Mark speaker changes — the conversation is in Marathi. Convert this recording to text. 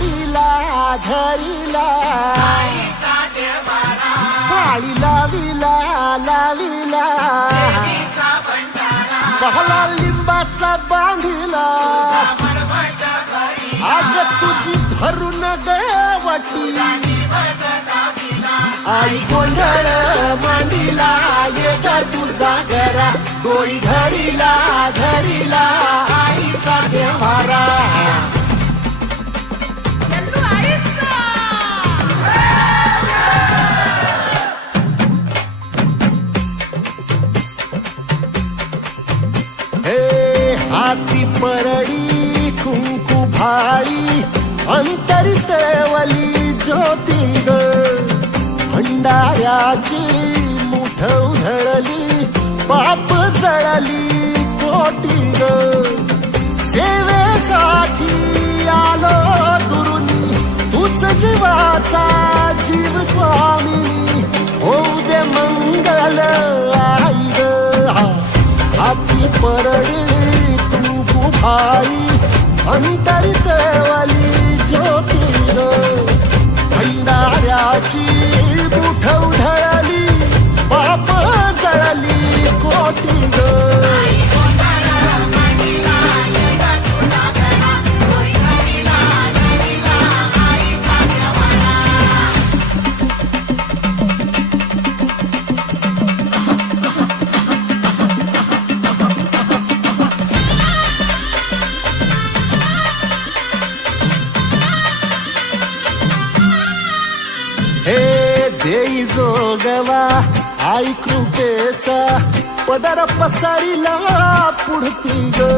Speaker 1: धरिला धरिला. काळी लाविला लाविला. पहला लिंबाचा बांधिला. आज तुझी भरून देवटी. आई गोंधळ मांडिला ये ग तुझा घरा डोळी धरिला धरिला आईचा देवारा हे हाती परळी कुंकू भाळी अंतरितेवली ज्योती ग. भंडाऱ्याची मुठ उधळली पाप जळली कोटी ग. सेवेसाठी आलो दुरुनी तूच जीवाचा जीव स्वा आई भाई अंतरितवाली ज्योती भंडाऱ्याची मुठ उधळली पाप जळली कोटी ग हे देई जोगवा आई कृपेचा पदर पसरिला पुढती ग